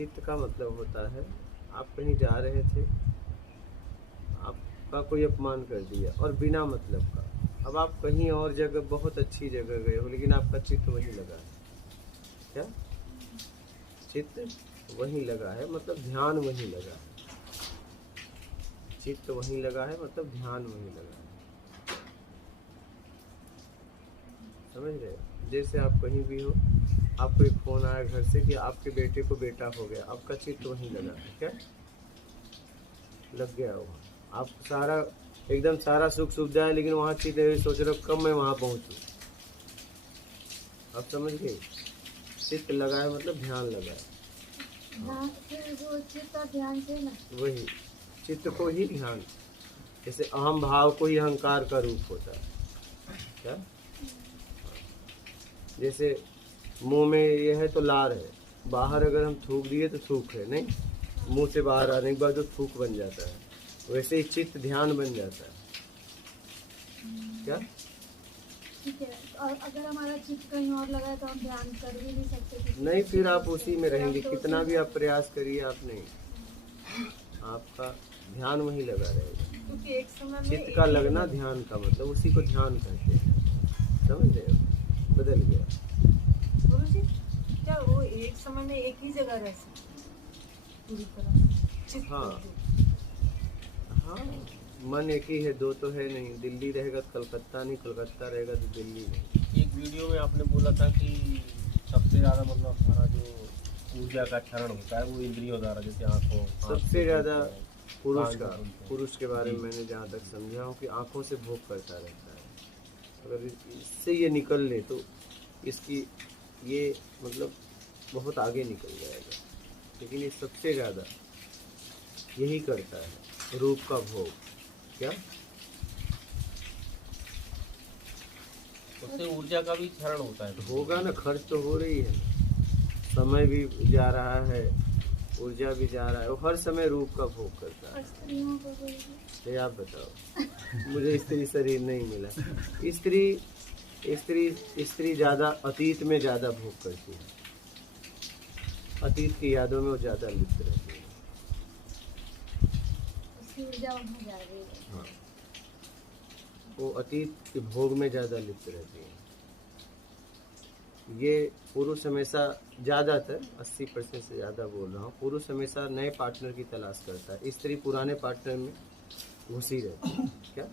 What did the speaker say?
चित्त का मतलब होता है आप कहीं जा रहे थे, आपका कोई अपमान कर दिया और बिना मतलब का। अब आप कहीं और जगह, बहुत अच्छी जगह गए हो, लेकिन आपका चित्त वहीं लगा है। क्या चित्त वहीं लगा है, मतलब ध्यान वहीं लगा है। चित्त वहीं लगा है मतलब ध्यान वहीं लगा है। समझ रहे हो? जैसे आप कहीं भी हो, आपको एक फोन आया घर से कि आपके बेटे को बेटा हो गया, आपका चित्त वहीं लगा है। क्या लग गया वहाँ? आप सारा एकदम सारा सुख सुविधा है, लेकिन वहाँ चित्त सोच रहे हो कब मैं वहाँ पहुँचूँ। आप समझ गए? चित्त लगा है मतलब ध्यान लगा है। फिर वो चित्त और ध्यान से ना, वही चित्त को ही ध्यान, जैसे अहम भाव को ही अहंकार का रूप होता है। क्या जैसे मुंह में ये है तो लार है, बाहर अगर हम थूक दिए तो थूक है नहीं, मुंह से बाहर आने के बाद जो थूक बन जाता है, वैसे ही चित्त ध्यान बन जाता है। क्या ठीक है। और अगर हमारा चित्त कहीं और लगा है तो हम ध्यान कर भी नहीं सकते नहीं, फिर आप उसी में फिर हम रहेंगे, तो कितना उसी भी में आप प्रयास करिए, आप नहीं, आपका ध्यान वहीं लगा रहेगा। क्योंकि एक समय में चित्त का लगना ध्यान का मतलब उसी को ध्यान कहते हैं। समझ रहे हो? बदल गया। गुरुजी, क्या वो एक समय में एक ही जगह रह सकते पूरी तरह चित्त हाँ करके? हाँ, मन एक ही है, दो तो है नहीं। दिल्ली रहेगा तो कलकत्ता नहीं, कलकत्ता रहेगा तो दिल्ली नहीं। एक वीडियो में आपने बोला था कि सबसे ज़्यादा मतलब हमारा जो ऊर्जा का क्षरण होता है वो इंद्रियों द्वारा, जैसे आँखों, सबसे ज़्यादा पुरुष का, कान से। पुरुष के बारे में मैंने जहाँ तक समझा हूँ कि आँखों से भोग करता रहता है। अगर इससे ये निकल ले तो इसकी ये मतलब बहुत आगे निकल जाएगा, लेकिन ये सबसे ज़्यादा यही करता है, रूप का भोग। क्या उससे ऊर्जा का भी क्षरण होता है। होगा ना, खर्च तो हो रही है, समय भी जा रहा है, ऊर्जा भी जा रहा है, वो हर समय रूप का भोग करता है। स्त्रियों को भी ये आप बताओ, मुझे स्त्री शरीर नहीं मिला। स्त्री स्त्री स्त्री ज़्यादा अतीत में ज़्यादा भोग करती है, अतीत की यादों में वो ज़्यादा लिप्त रहती है। उसकी ऊर्जा वहाँ जा रही है। हाँ, वो अतीत के भोग में ज़्यादा लिप्त रहती है। ये पुरुष हमेशा, ज़्यादातर 80% से ज़्यादा बोल रहा हूँ, पुरुष हमेशा नए पार्टनर की तलाश करता है, स्त्री पुराने पार्टनर में घुसी रहती है। क्या